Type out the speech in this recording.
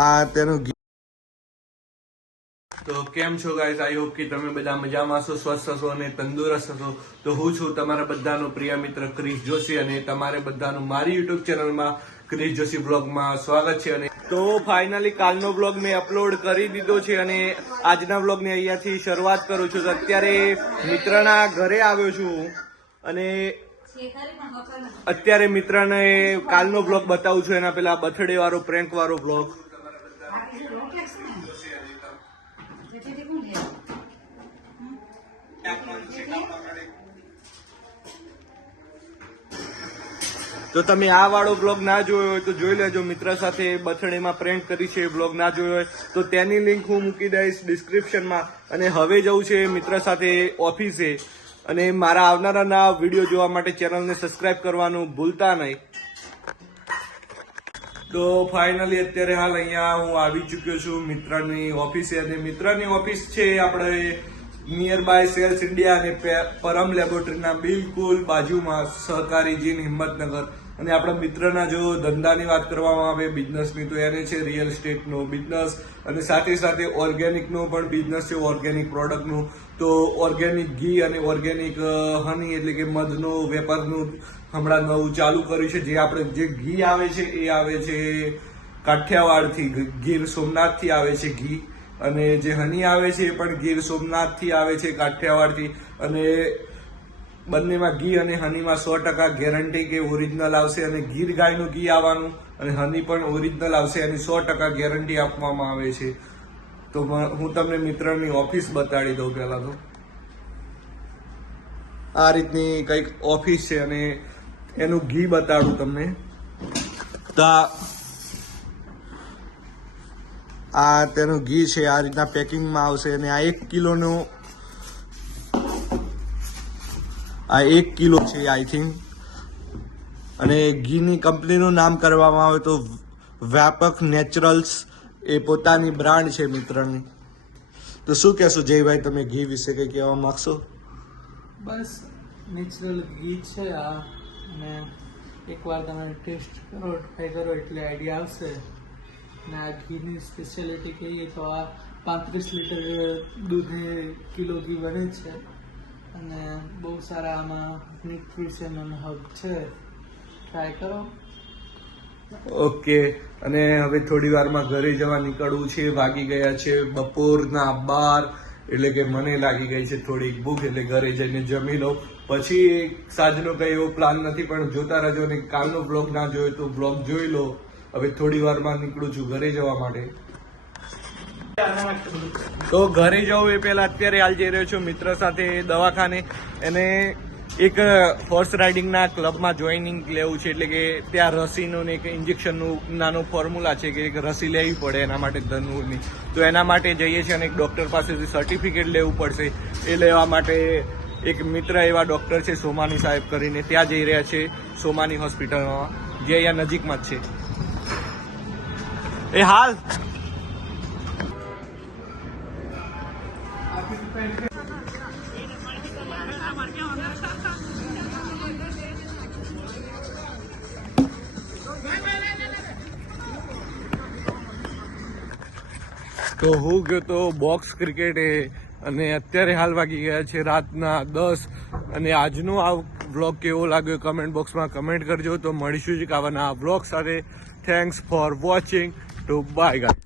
આ તેનું તો કેમ છો ગાઈસ આઈ હોપ કે તમે બધા મજામાં છો સ્વસ્થ હશો અને તંદુરસ્ત હશો. તો હું છું તમારા બધાનો પ્રિય મિત્ર ક્રિશ જોશી અને તમારે બધાનું મારી યુટ્યુબ ચેનલમાં ક્રિશ જોશી બ્લોગમાં સ્વાગત છે અને તો ફાઇનલી કાલનો બ્લોગ મેં અપલોડ કરી દીધો છે અને આજના બ્લોગની અહીંયાથી શરૂઆત કરું છું. અત્યારે મિત્રના ઘરે આવ્યો છું અને અત્યારે મિત્રને કાલનો બ્લોગ બતાવું છું. એના પેલા બર્થડે વાળો પ્રેન્ક વાળો બ્લોગ તો તમે આ વાળો બ્લોગ ના જોયો હોય તો જોઈ લેજો. મિત્ર સાથે બથણીમાં પ્રેન્ક કરી છે એ બ્લોગ ના જોયો હોય તો તેની લિંક હું મૂકી દઈશ ડિસ્ક્રિપ્શનમાં અને હવે જવું છે મિત્ર સાથે ઓફિસે અને મારા આવનારા ના વીડિયો જોવા માટે ચેનલને સબસ્ક્રાઇબ કરવાનું ભૂલતા નહીં. તો ફાઇનલી અત્યારે હાલ અહીંયા હું આવી ચૂક્યો છું મિત્રની ઓફિસે અને મિત્રની ઓફિસ છે આપણે નિયર બાય સેલ્સ ઇન્ડિયા અને પરમ લેબોરેટરીના બિલકુલ બાજુમાં સહકારી જીન હિંમતનગર. અને આપણા મિત્રના જો ધંધાની વાત કરવામાં આવે બિઝનેસની તો એને છે રિયલ એસ્ટેટનો બિઝનેસ અને સાથે સાથે ઓર્ગેનિકનો પણ બિઝનેસ છે ઓર્ગેનિક પ્રોડક્ટનું તો ઓર્ગેનિક ઘી અને ઓર્ગેનિક હની એટલે કે મધનો વેપારનું હમણાં નવું ચાલુ કર્યું છે. જે આપણે, જે ઘી આવે છે, એ આવે છે કાઠિયાવાડથી ગીર સોમનાથથી આવે છે ઘી. અને જે હની આવે છે, એ પણ ગીર સોમનાથથી આવે છે કાઠિયાવાડથી. અને બંનેમાં ઘી અને હનીમાં સો ટકા ગેરંટી કે ઓરિજિનલ આવશે અને ગીર ગાયનું ઘી આવવાનું અને હની પણ ઓરિજિનલ આવશે એની સો ટકા ગેરંટી આપવામાં આવે છે. તો હું તમને મિત્રની ઓફિસ બતાડી દઉં પહેલા તો. આ રીતની કંઈક ઓફિસ છે અને એનું ઘી બતાડું તમને. તો આ- તેનું ઘી છે, આ રીતના પેકિંગમાં આવશે અને આ એક કિલોનું આ એક કિલો છે આઈ થિંક અને ઘીની કંપનીનું નામ કરવામાં આવે તો વ્યાપક નેચરલ્સ એ પોતાની બ્રાન્ડ છે, મિત્રની. તો શું કહેશો, જયભાઈ, તમે ઘી વિશે કંઈ કહેવા માગશો? બસ, નેચરલ ઘી છે આ. અને એકવાર તમે ટેસ્ટ કરો ટ્રાય કરો, એટલે આઈડિયા આવશે. અને આ ઘીની સ્પેશિયાલિટી કહીએ તો આ પાંત્રીસ લીટર દૂધે કિલો ઘી બને છે. અને બહુ સારા આમાં ન્યુટ્રિશન અને હબ છે. ટ્રાય કરો. ઓકે અને હવે થોડી વારમાં ઘરે જવા નીકળવું છે, વાગી ગયા છે બપોરના બાર, એટલે કે મને લાગી ગઈ છે થોડીક ભૂખ, એટલે ઘરે જઈને જમી લઉં. પછી સાંજનો કઈ એવો પ્લાન નથી, પણ જોતા રહેજો ને કાલનો બ્લોગ ના જોયો તો બ્લોગ જોઈ લો. હવે થોડી વારમાં નીકળું છું ઘરે જવા માટે. તો ઘરે જવું એ પહેલા અત્યારે હાલ જઈ રહ્યો છું મિત્ર સાથે દવાખાને. એને એક હોર્સ રાઇડિંગના ક્લબમાં જોઈનિંગ લેવું છે એટલે કે ત્યાં રસીનું ને એક ઇન્જેક્શનનું નાનું ફોર્મ્યુલા છે કે એક રસી લેવી પડે એના માટે ધનુરની તો એના માટે જઈએ છીએ અને એક ડૉક્ટર પાસેથી સર્ટિફિકેટ લેવું પડશે. એ લેવા માટે એક મિત્ર એવા ડૉક્ટર છે સોમાની સાહેબ કરીને ત્યાં જઈ રહ્યા છે સોમાની હોસ્પિટલમાં જે અહીંયા નજીકમાં જ છે. એ હાલ તો હું ગયો તો બોક્સ ક્રિકેટ અને અત્યારે હાલ વાગી ગયા છે રાતના દસ. અને આજનો આ બ્લોગ કેવો લાગ્યો કમેન્ટ બોક્સમાં કમેન્ટ કરજો. તો મળીશું જ કાવાના આ બ્લોગ સાથે. Thanks for watching to bye guy